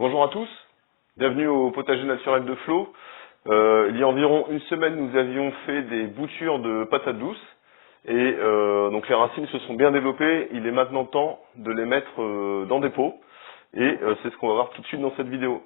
Bonjour à tous, bienvenue au potager naturel de Flo. Il y a environ une semaine, nous avions fait des boutures de patates douces et donc les racines se sont bien développées. Il est maintenant temps de les mettre dans des pots et c'est ce qu'on va voir tout de suite dans cette vidéo.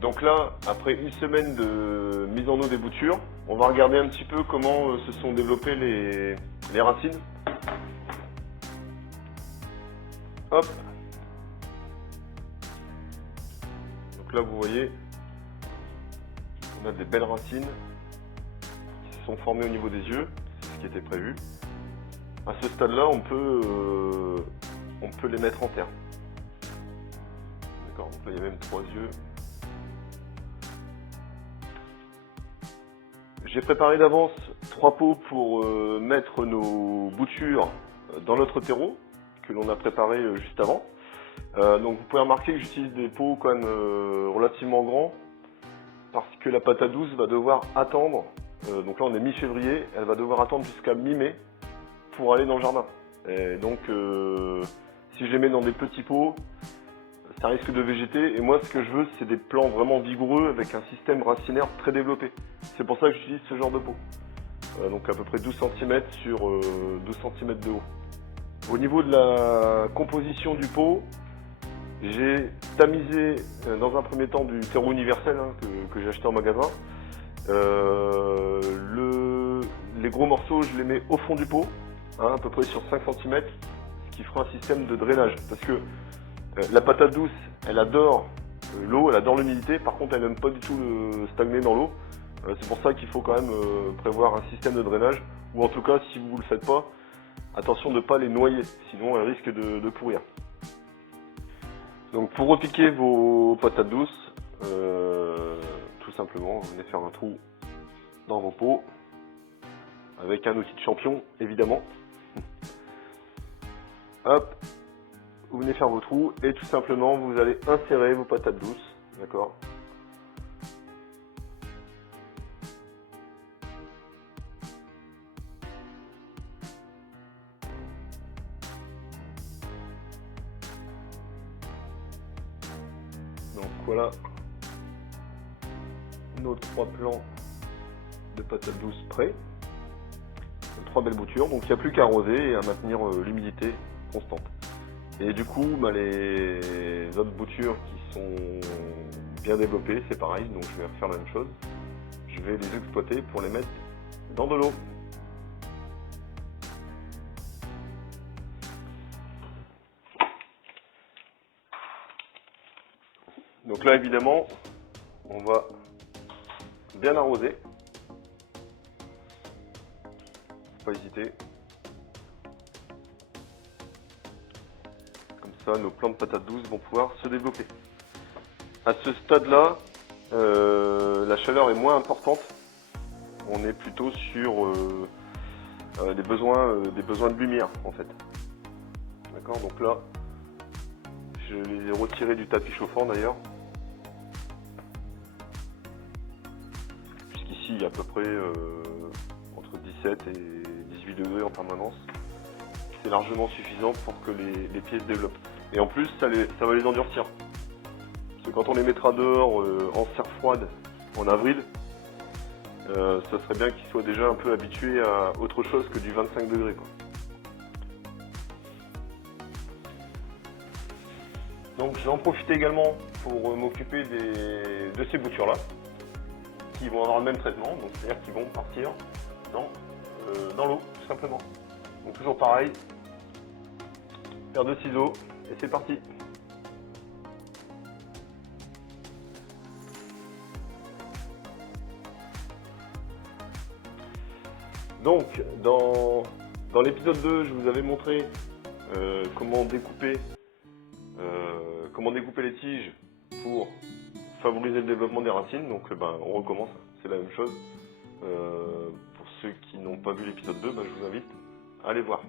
Donc là, après une semaine de mise en eau des boutures, on va regarder un petit peu comment se sont développées les racines. Hop. Donc là, vous voyez, on a des belles racines qui se sont formées au niveau des yeux, c'est ce qui était prévu. À ce stade-là, on peut les mettre en terre. D'accord, donc là il y a même 3 yeux. J'ai préparé d'avance 3 pots pour mettre nos boutures dans notre terreau que l'on a préparé juste avant. Donc vous pouvez remarquer que j'utilise des pots quand même relativement grands parce que la patate douce va devoir attendre, donc là on est mi-février, elle va devoir attendre jusqu'à mi-mai pour aller dans le jardin. Et donc si je les mets dans des petits pots, ça risque de végéter et moi ce que je veux c'est des plants vraiment vigoureux avec un système racinaire très développé. C'est pour ça que j'utilise ce genre de pot. Donc à peu près 12 cm sur 12 cm de haut. Au niveau de la composition du pot, j'ai tamisé dans un premier temps du terreau universel que j'ai acheté en magasin. Les gros morceaux je les mets au fond du pot, à peu près sur 5 cm, ce qui fera un système de drainage. Parce que la patate douce, elle adore l'eau, elle adore l'humidité, par contre elle n'aime pas du tout stagner dans l'eau. C'est pour ça qu'il faut quand même prévoir un système de drainage, ou en tout cas si vous ne le faites pas, attention de ne pas les noyer, sinon elles risquent de pourrir. Donc pour repiquer vos patates douces, tout simplement vous venez faire un trou dans vos pots, avec un outil de champion évidemment. Hop, vous venez faire vos trous et tout simplement vous allez insérer vos patates douces, d'accord ? Donc voilà nos 3 plants de patates douces prêts. 3 belles boutures, donc il n'y a plus qu'à arroser et à maintenir l'humidité constante. Et du coup, les autres boutures qui sont bien développées, c'est pareil, donc je vais refaire la même chose. Je vais les exploiter pour les mettre dans de l'eau. Donc là, évidemment, on va bien arroser. Faut pas hésiter. Comme ça, nos plants de patates douces vont pouvoir se développer. À ce stade-là, la chaleur est moins importante. On est plutôt sur des besoins de lumière, en fait. D'accord, donc là, je les ai retirés du tapis chauffant d'ailleurs. Puisqu'ici, il y a à peu près entre 17 et 18 degrés en permanence. C'est largement suffisant pour que les pieds se développent. Et en plus, ça va les endurcir. Parce que quand on les mettra dehors en serre froide en avril, ça serait bien qu'ils soient déjà un peu habitués à autre chose que du 25 degrés, quoi. Donc je vais en profiter également pour m'occuper de ces boutures-là, qui vont avoir le même traitement, donc c'est-à-dire qu'ils vont partir dans l'eau, tout simplement. Donc toujours pareil, paire de ciseaux, et c'est parti. Donc, dans l'épisode 2, je vous avais montré comment découper les tiges pour favoriser le développement des racines. Donc, on recommence, c'est la même chose. Pour ceux qui n'ont pas vu l'épisode 2, je vous invite à aller voir.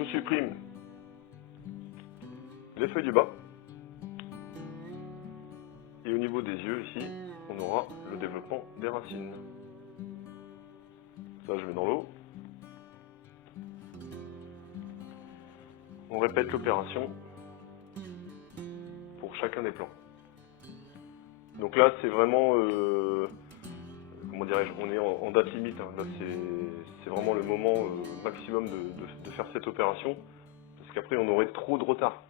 je supprime les feuilles du bas. Et au niveau des yeux, ici, on aura le développement des racines. Ça, je mets dans l'eau. On répète l'opération pour chacun des plants. Donc là, c'est vraiment, comment dirais-je, on est en date limite. Hein. Là, c'est vraiment le moment maximum de faire cette opération, parce qu'après, on aurait trop de retard.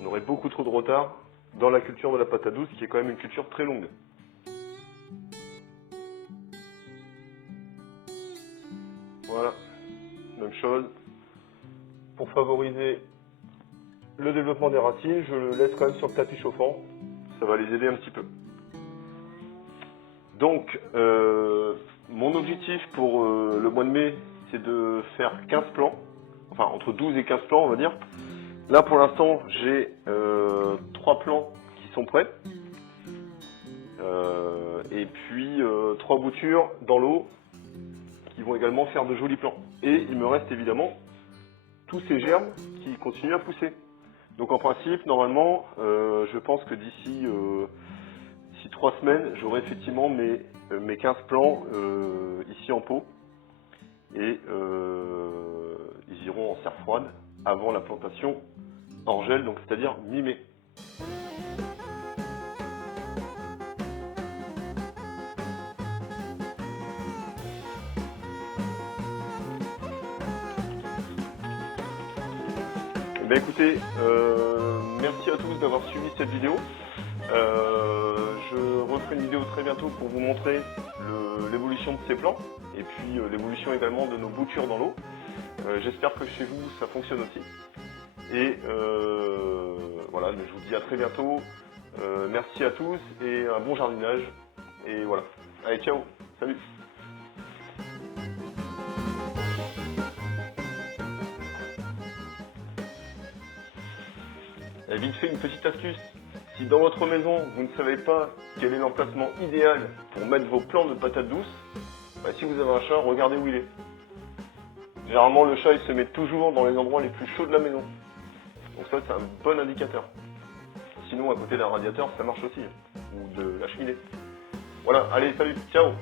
On aurait beaucoup trop de retard dans la culture de la patate douce, qui est quand même une culture très longue. Voilà, même chose. Pour favoriser le développement des racines, je le laisse quand même sur le tapis chauffant. Ça va les aider un petit peu. Donc, mon objectif pour le mois de mai, c'est de faire 15 plants. Enfin, entre 12 et 15 plants, on va dire. Là, pour l'instant, j'ai 3 plants qui sont prêts. Et puis, 3 boutures dans l'eau qui vont également faire de jolis plants. Et il me reste évidemment tous ces germes qui continuent à pousser. Donc en principe, normalement, je pense que d'ici 3 semaines, j'aurai effectivement mes 15 plants ici en pot. Et ils iront en serre froide avant la plantation hors gel, donc c'est-à-dire mi-mai. Ben écoutez, merci à tous d'avoir suivi cette vidéo. Je referai une vidéo très bientôt pour vous montrer l'évolution de ces plants et puis l'évolution également de nos boutures dans l'eau. J'espère que chez vous ça fonctionne aussi. Et voilà, je vous dis à très bientôt. Merci à tous et un bon jardinage. Et voilà. Allez, ciao, salut. Et vite fait, une petite astuce. Si dans votre maison, vous ne savez pas quel est l'emplacement idéal pour mettre vos plants de patates douces, bah, si vous avez un chat, regardez où il est. Généralement, le chat, il se met toujours dans les endroits les plus chauds de la maison. Donc ça, c'est un bon indicateur. Sinon, à côté d'un radiateur, ça marche aussi. Ou de la cheminée. Voilà, allez, salut, ciao!